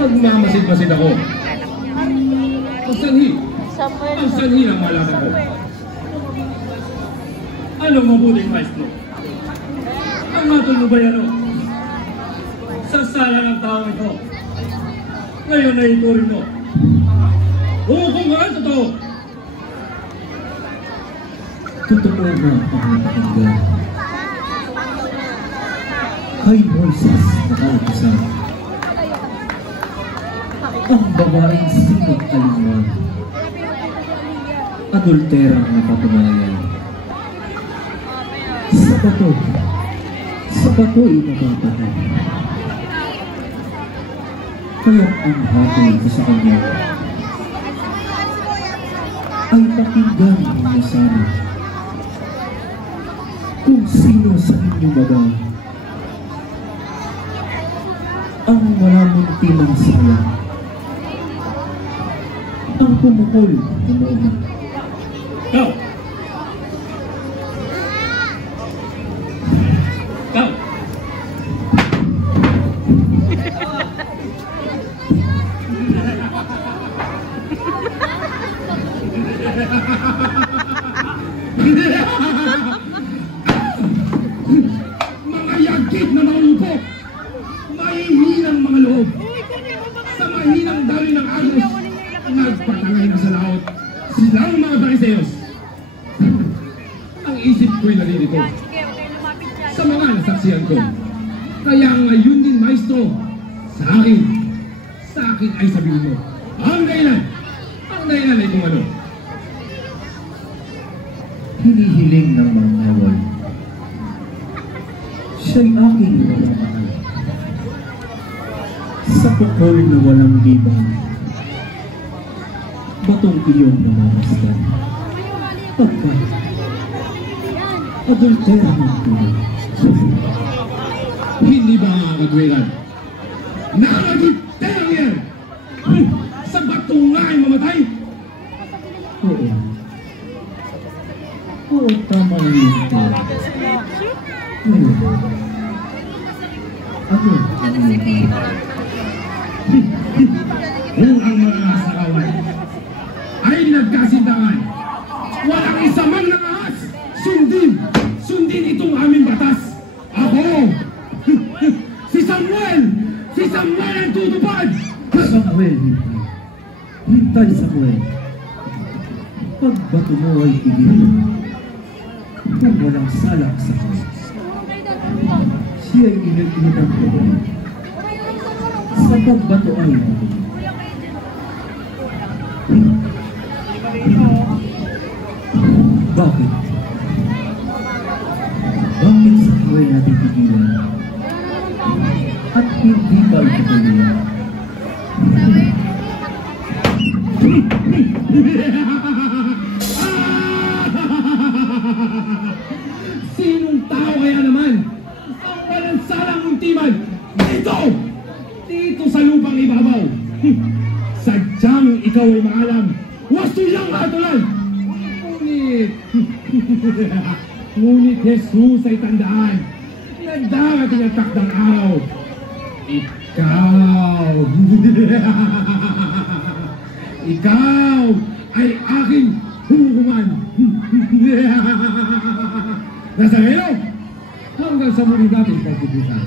Magmamasid-masid ako. Ang sanhi ang malaman ko. Anong mabuting maestro? Ang matulnubayan o? Sa sala ng tao ito. Ngayon na iturin mo. Kung nga ang totoo. Totoo na ang napakinggan. Kay Moises nakautusan. Ang babaeng sinag-alinman. Adulterang napatunayan. Sa bato ipapapatay. Kaya ang hatol ko sa kanya ay pakinggan niya sana kung sino sa inyong baga ang malamunti ng sala ang pumukol ng loob. Ikaw! Mga yagkit na mga lupo, mahihinang mga loob, sa mahinang dami ng agos, nagpatangay na sa laot, silang mga Fariseos. Ang isip ko'y nalilito sa mga nasaksiyan ko. Kaya ngayon din, Maestro, sa akin ay sabihin mo, ang dahilan ay kung ano. Hinihiling ng mga awal. Siya'y aking namamahal. Sa pukol na walang libang, batong iyong namamasdan. Pagka, adultera ng tunay. Hindi ba mga kagwiran? Nakagitera yan! Sa batong nga ay mamatay! Oo. Oo, tama na yun. Ngayon, ano ang iyong Kung ang mga nasakawan ay nagkasintangan, walang isa man nangahas, sundin itong aming batas. Ako, si Samuel ang tutupad. Samuel, hintay Samuel. Pagbato mo ay tigil. Kung walang salak sa kanya, siya'y inag-inag ko. Sa pagbato ay bakit? Bakit sa buhay natin tigilan? At hindi ba itutuloy? Sinong tao kaya naman ang walang salang muntiman dito sa lupang ibabaw? Sadyang ikaw ay maalam, wasto niyang hatulan. Ngunit Jesus ay tandaan na darating ang takdang araw. Ikaw ay aking hukuman. Nazareno, hanggang sa muli natin pagkikitan.